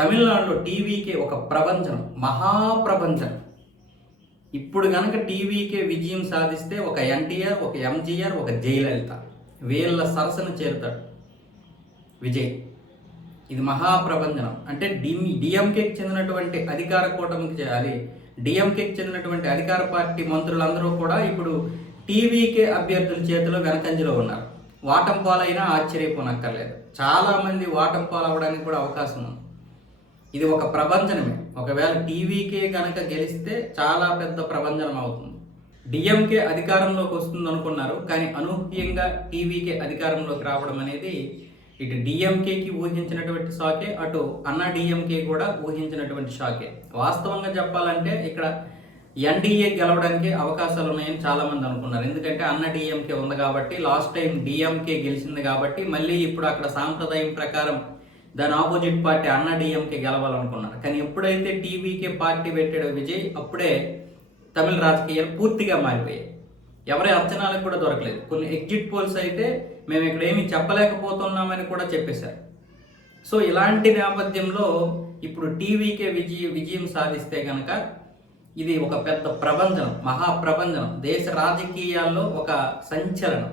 తమిళనాడులో టీవీకే ఒక ప్రభంజనం, మహాప్రభంజనం. ఇప్పుడు గనక టీవీకే విజయం సాధిస్తే ఒక ఎన్టీఆర్, ఒక ఎంజీఆర్, ఒక జయలలిత వీళ్ళ సరసన చేరుతాడు విజయ్. ఇది మహాప్రభంజనం. అంటే డిఎంకేకి చెందినటువంటి అధికార కూటమికి అది డిఎంకేకి చెందినటువంటి అధికార పార్టీ మంత్రులందరూ కూడా ఇప్పుడు టీవీకే అభ్యర్థుల చేతిలో వెనకంజలో ఉన్నారు. వాటం పాలైనా ఆశ్చర్యపోనక్కర్లేదు. చాలామంది వాటం పాలవడానికి కూడా అవకాశం ఉంది. ఇది ఒక ప్రభంజనమే. ఒకవేళ టీవీకే గనక గెలిస్తే చాలా పెద్ద ప్రభంజనం అవుతుంది. డిఎంకే అధికారంలోకి వస్తుంది అనుకున్నారు, కానీ అనూహ్యంగా టీవీకే అధికారంలోకి రావడం అనేది ఇటు డిఎంకేకి ఊహించినటువంటి షాకే, అటు అన్నా డిఎంకే కూడా ఊహించినటువంటి షాకే. వాస్తవంగా చెప్పాలంటే ఇక్కడ ఎన్డీఏ గెలవడానికి అవకాశాలు ఉన్నాయని చాలామంది అనుకున్నారు. ఎందుకంటే అన్నా డిఎంకే ఉంది కాబట్టి, లాస్ట్ టైం డిఎంకే గెలిచింది కాబట్టి మళ్ళీ ఇప్పుడు అక్కడ సాంప్రదాయం ప్రకారం దాని ఆపోజిట్ పార్టీ అన్నా డిఎంకే గెలవాలనుకున్నారు. కానీ ఎప్పుడైతే టీవీకే పార్టీ పెట్టాడో విజయ్, అప్పుడే తమిళ రాజకీయాలు పూర్తిగా మారిపోయాయి. ఎవరి అంచనాలకు కూడా దొరకలేదు. కొన్ని ఎగ్జిట్ పోల్స్ అయితే మేము ఇక్కడ ఏమీ చెప్పలేకపోతున్నామని కూడా చెప్పేశారు. సో ఇలాంటి నేపథ్యంలో ఇప్పుడు టీవీకే విజయం సాధిస్తే కనుక ఇది ఒక పెద్ద ప్రభంజనం, మహాప్రభంజనం, దేశ రాజకీయాల్లో ఒక సంచలనం.